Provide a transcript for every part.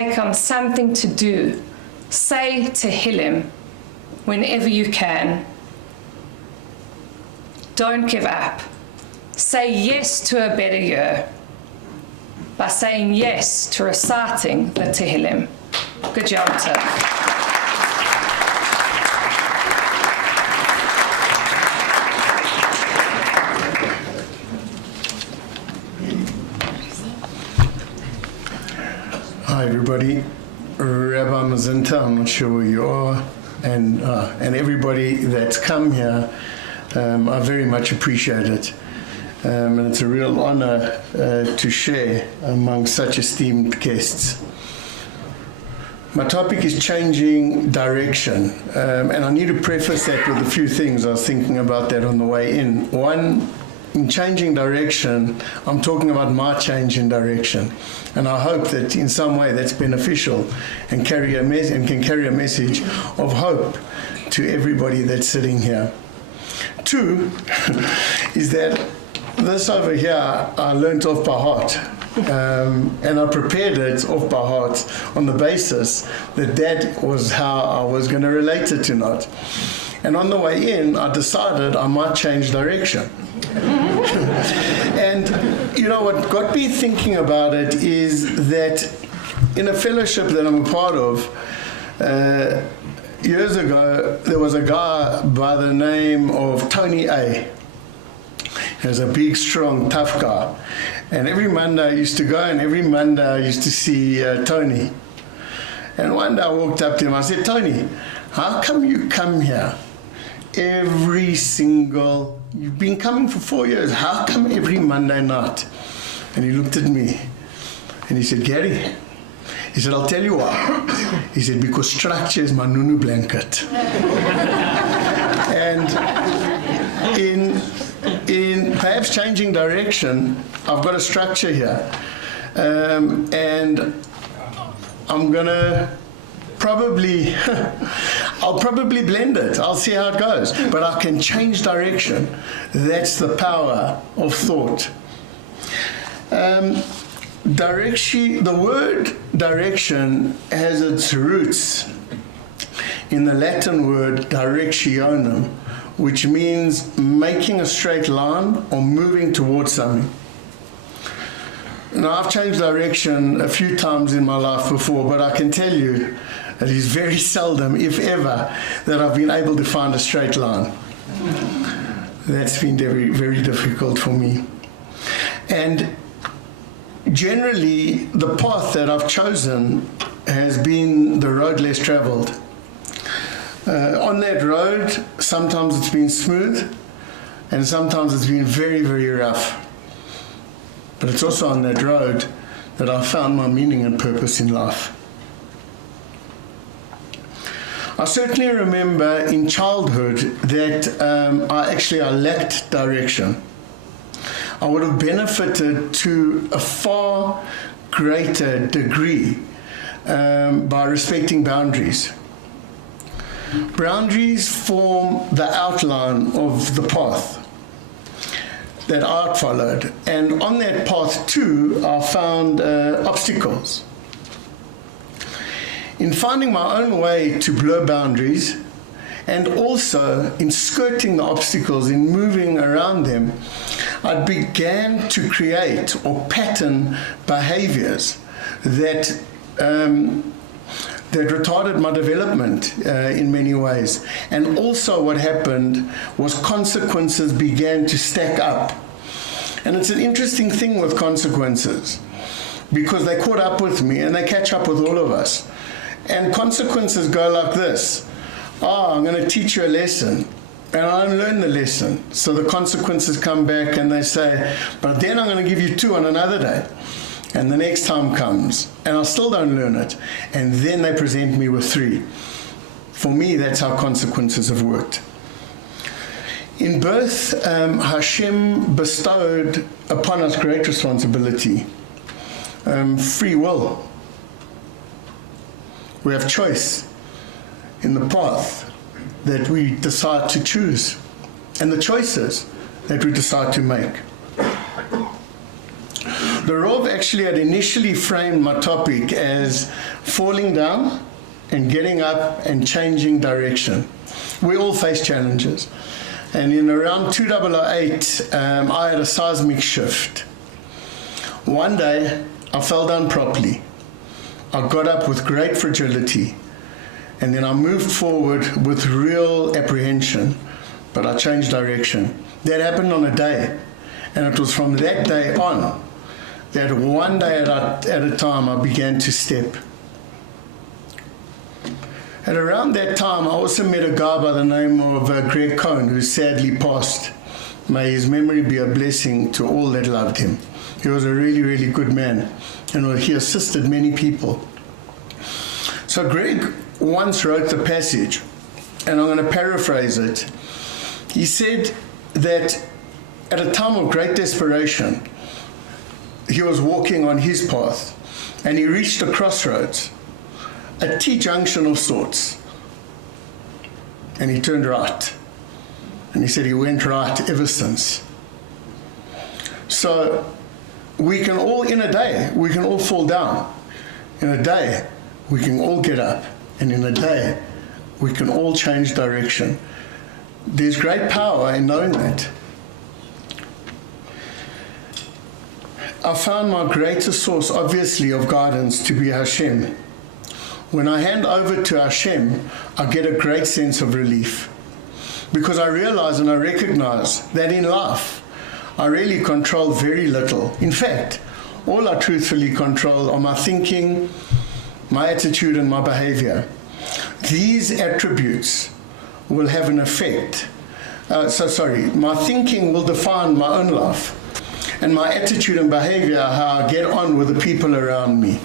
take on something to do, say Tehillim whenever you can. Don't give up. Say yes to a better year by saying yes to reciting the Tehillim. Good job, Tim. Hi everybody, Rabbi Mazinta, I'm not sure where you are, and everybody that's come here, I very much appreciate it. And it's a real honor to share among such esteemed guests. My topic is changing direction, and I need to preface that with a few things. I was thinking about that on the way in. One, in changing direction, I'm talking about my change in direction, and I hope that in some way that's beneficial and can carry a message of hope to everybody that's sitting here. Two is that this over here I learnt off by heart, and I prepared it off by heart on the basis that that was how I was going to relate it tonight. And on the way in, I decided I might change direction. And you know what got me thinking about it is that in a fellowship that I'm a part of, years ago, there was a guy by the name of Tony A. He was a big, strong, tough guy. And every Monday I used to go, and every Monday I used to see Tony. And one day I walked up to him, I said, Tony, how come you come here you've been coming for 4 years, how come every Monday night? And he looked at me, and he said, Gary, he said, I'll tell you why. He said, because structure is my nunu blanket. And in perhaps changing direction, I've got a structure here. And I'm going to I'll probably blend it. I'll see how it goes. But I can change direction. That's the power of thought. The word direction has its roots in the Latin word directionem, which means making a straight line or moving towards something. Now, I've changed direction a few times in my life before, but I can tell you it is very seldom, if ever, that I've been able to find a straight line. That's been very, very difficult for me. And generally, the path that I've chosen has been the road less traveled. On that road, sometimes it's been smooth, and sometimes it's been very, very rough. But it's also on that road that I found my meaning and purpose in life. I certainly remember in childhood that I lacked direction. I would have benefited to a far greater degree by respecting boundaries. Boundaries form the outline of the path that I followed, and on that path too, I found obstacles. In finding my own way to blur boundaries, and also in skirting the obstacles, in moving around them, I began to create or pattern behaviors that retarded my development in many ways. And also what happened was consequences began to stack up. And it's an interesting thing with consequences, because they caught up with me and they catch up with all of us. And consequences go like this. I'm going to teach you a lesson, and I don't learn the lesson. So the consequences come back and they say, but then I'm going to give you 2 on another day. And the next time comes, and I still don't learn it. And then they present me with 3. For me, that's how consequences have worked. In birth, Hashem bestowed upon us great responsibility, free will. We have choice in the path that we decide to choose and the choices that we decide to make. The Rov actually had initially framed my topic as falling down and getting up and changing direction. We all face challenges. And in around 2008, I had a seismic shift. One day, I fell down properly. I got up with great fragility, and then I moved forward with real apprehension, but I changed direction. That happened on a day, and it was from that day on that one day at a time I began to step. At around that time, I also met a guy by the name of Greg Cohn, who sadly passed. May his memory be a blessing to all that loved him. He was a really, really good man, and he assisted many people. So Greg once wrote the passage, and I'm going to paraphrase it. He said that at a time of great desperation, he was walking on his path, and he reached a crossroads, a T-junction of sorts, and he turned right. And he said he went right ever since. So we can all, in a day, we can all fall down. In a day, we can all get up. And in a day, we can all change direction. There's great power in knowing that. I found my greatest source, obviously, of guidance to be Hashem. When I hand over to Hashem, I get a great sense of relief, because I realize and I recognize that in life, I really control very little. In fact, all I truthfully control are my thinking, my attitude, and my behavior. These attributes will have an effect. My thinking will define my own life, and my attitude and behavior, how I get on with the people around me.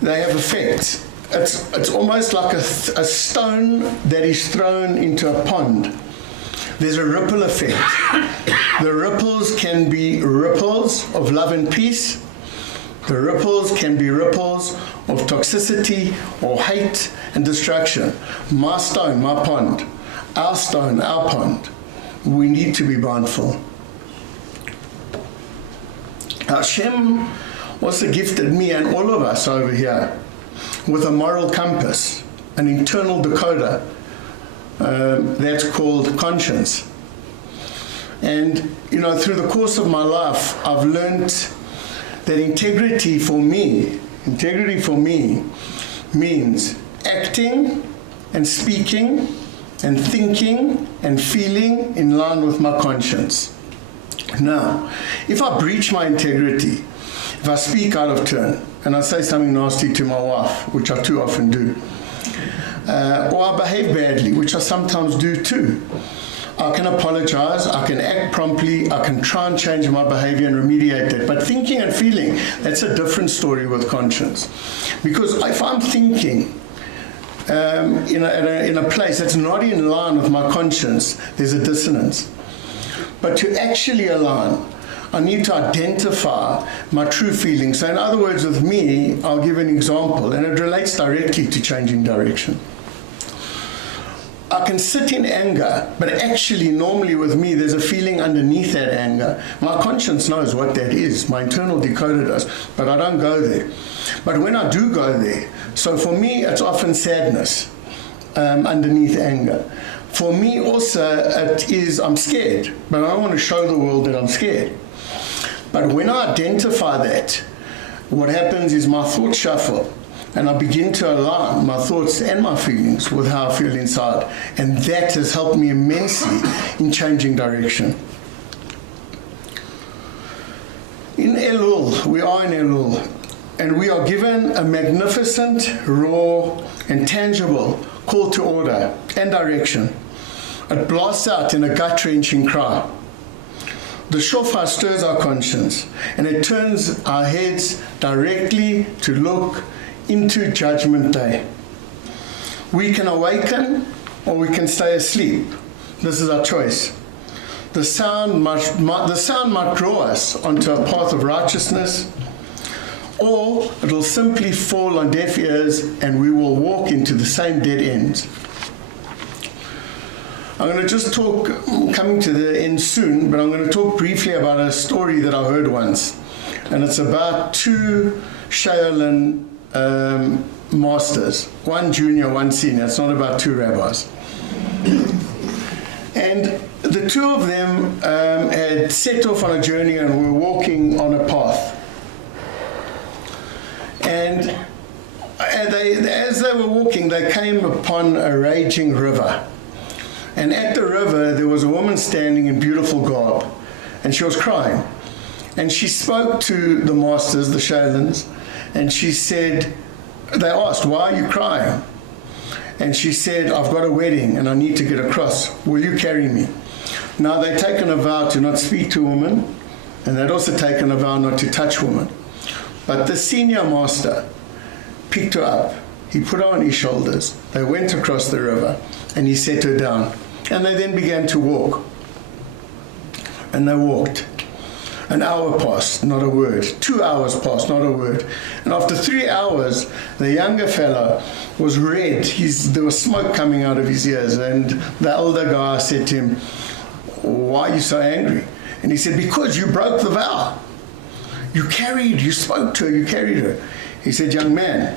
They have effects. It's almost like a stone that is thrown into a pond. There's a ripple effect. The ripples can be ripples of love and peace. The ripples can be ripples of toxicity or hate and destruction. My stone, my pond. Our stone, our pond. We need to be mindful. Hashem also gifted me and all of us over here with a moral compass, an internal decoder that's called conscience. And, through the course of my life, I've learned that integrity for me means acting and speaking and thinking and feeling in line with my conscience. Now, if I breach my integrity, if I speak out of turn and I say something nasty to my wife, which I too often do, or I behave badly, which I sometimes do too, I can apologize, I can act promptly, I can try and change my behavior and remediate it. But thinking and feeling, that's a different story with conscience. Because if I'm thinking in a place that's not in line with my conscience, there's a dissonance. But to actually align, I need to identify my true feelings. So in other words, with me, I'll give an example, and it relates directly to changing direction. I can sit in anger, but actually, normally with me, there's a feeling underneath that anger. My conscience knows what that is. My internal decoder does, but I don't go there. But when I do go there, so for me, it's often sadness underneath anger. For me also, it is I'm scared, but I don't want to show the world that I'm scared. But when I identify that, what happens is my thoughts shuffle, and I begin to align my thoughts and my feelings with how I feel inside. And that has helped me immensely in changing direction. In Elul, we are in Elul, and we are given a magnificent, raw, and tangible call to order and direction. It blasts out in a gut-wrenching cry. The shofar stirs our conscience, and it turns our heads directly to look into Judgment Day. We can awaken or we can stay asleep. This is our choice. The sound might draw us onto a path of righteousness, or it will simply fall on deaf ears and we will walk into the same dead ends. I'm going to just talk, coming to the end soon, but I'm going to talk briefly about a story that I heard once. And it's about two Shaolin masters, one junior, one senior. It's not about two rabbis. And the two of them had set off on a journey and were walking on a path. And as they were walking, they came upon a raging river. And at the river, there was a woman standing in beautiful garb, and she was crying. And she spoke to the masters, the Shaolins, and she said, they asked, "Why are you crying?" And she said, "I've got a wedding and I need to get across. Will you carry me?" Now, they'd taken a vow to not speak to women, and they'd also taken a vow not to touch women. But the senior master picked her up. He put her on his shoulders. They went across the river, and he set her down. And they then began to walk. And they walked. An hour passed, not a word. 2 hours passed, not a word. And after 3 hours, the younger fellow was red. There was smoke coming out of his ears. And the older guy said to him, "Why are you so angry?" And he said, "Because you broke the vow. You spoke to her, you carried her." He said, "Young man,"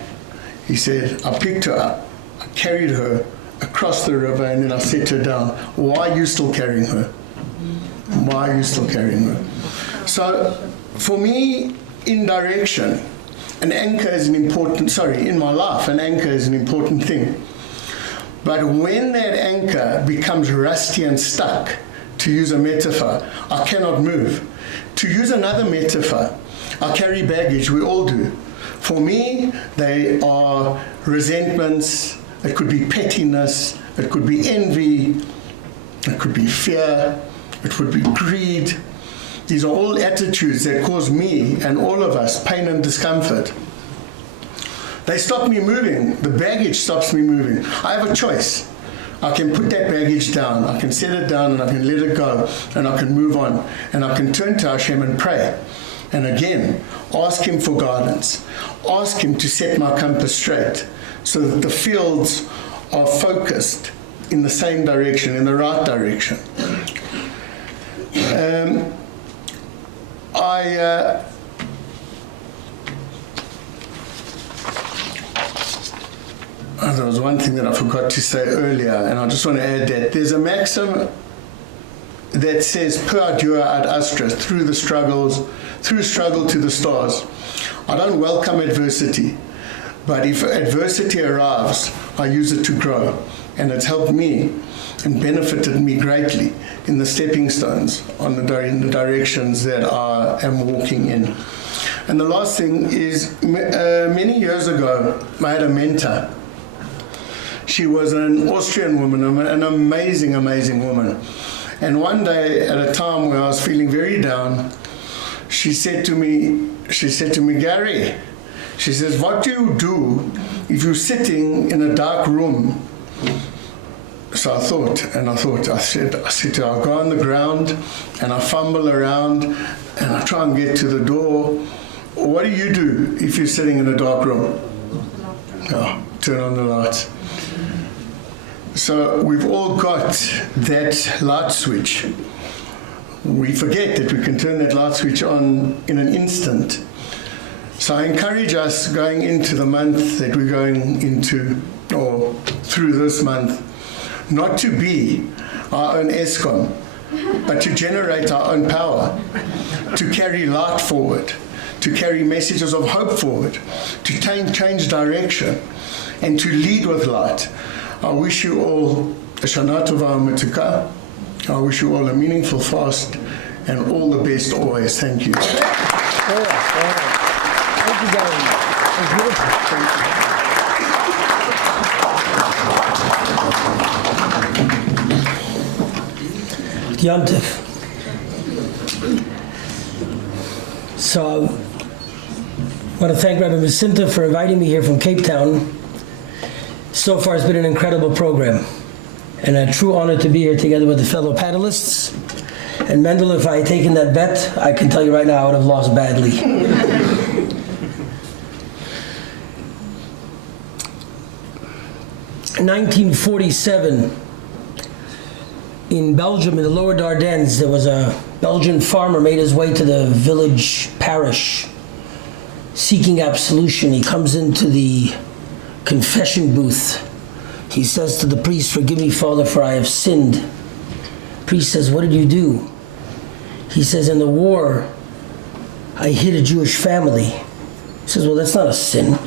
he said, "I picked her up, I carried her across the river, and then I set her down. Why are you still carrying her? Why are you still carrying her?" So, for me, in direction, an anchor is an important, in my life, an anchor is an important thing. But when that anchor becomes rusty and stuck, to use a metaphor, I cannot move. To use another metaphor, I carry baggage, we all do. For me, they are resentments, it could be pettiness, it could be envy, it could be fear, it could be greed. These are all attitudes that cause me and all of us pain and discomfort. They stop me moving. The baggage stops me moving. I have a choice. I can put that baggage down. I can set it down and I can let it go and I can move on. And I can turn to Hashem and pray. And again, ask Him for guidance. Ask Him to set my compass straight so that the fields are focused in the same direction, in the right direction. There was one thing that I forgot to say earlier, and I just want to add that there's a maxim that says, "Per ardua ad astra," through struggle to the stars. I don't welcome adversity, but if adversity arrives, I use it to grow, and it's helped me and benefited me greatly in the stepping stones in the directions that I am walking in. And the last thing is, many years ago, I had a mentor. She was an Austrian woman, an amazing, amazing woman. And one day, at a time where I was feeling very down, she said to me, "Gary," she says, "what do you do if you're sitting in a dark room?" So I said to her, I go on the ground and I fumble around and I try and get to the door. What do you do if you're sitting in a dark room? Oh, turn on the lights. So we've all got that light switch. We forget that we can turn that light switch on in an instant. So I encourage us going into the month that we're going into, or through this month, not to be our own ESCOM, but to generate our own power, to carry light forward, to carry messages of hope forward, to change direction, and to lead with light. I wish you all a Shana Tova U'Metuka. I wish you all a meaningful fast and all the best always. Thank you. Thank you, Gary. That's beautiful. Thank you. Yom Tov. So I want to thank Rabbi Masinta for inviting me here from Cape Town. So far, it's been an incredible program, and a true honor to be here together with the fellow panelists. And Mendel, if I had taken that bet, I can tell you right now I would have lost badly. In 1947, in Belgium, in the lower Dardanelles, there was a Belgian farmer made his way to the village parish seeking absolution. He comes into the confession booth. He says to the priest, "Forgive me, Father, for I have sinned." The priest says, "What did you do?" He says, "In the war, I hit a Jewish family." He says, "Well, that's not a sin."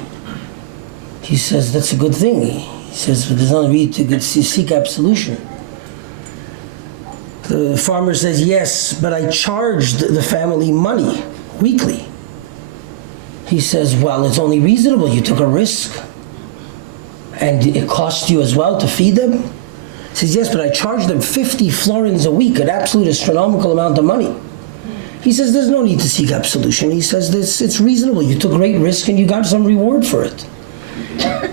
He says, "That's a good thing." He says, "But there's not a need to seek absolution." The farmer says, "Yes, but I charged the family money weekly." He says, "Well, it's only reasonable. You took a risk. And it cost you as well to feed them?" He says, "Yes, but I charged them 50 florins a week, an absolute astronomical amount of money." He says, "There's no need to seek absolution." He says, "It's reasonable. You took great risk and you got some reward for it."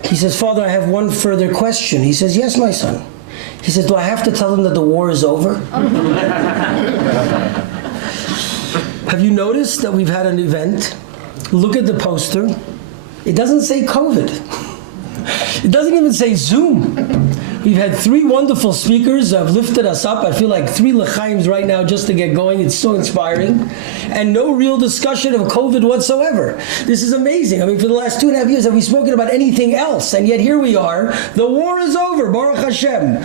He says, "Father, I have one further question." He says, "Yes, my son." He says, "Do I have to tell them that the war is over?" Have you noticed that we've had an event? Look at the poster. It doesn't say COVID. It doesn't even say Zoom. We've had 3 wonderful speakers who have lifted us up. I feel like 3 l'chaims right now just to get going. It's so inspiring. And no real discussion of COVID whatsoever. This is amazing. I mean, for the last 2.5 years, have we spoken about anything else? And yet here we are. The war is over, Baruch Hashem.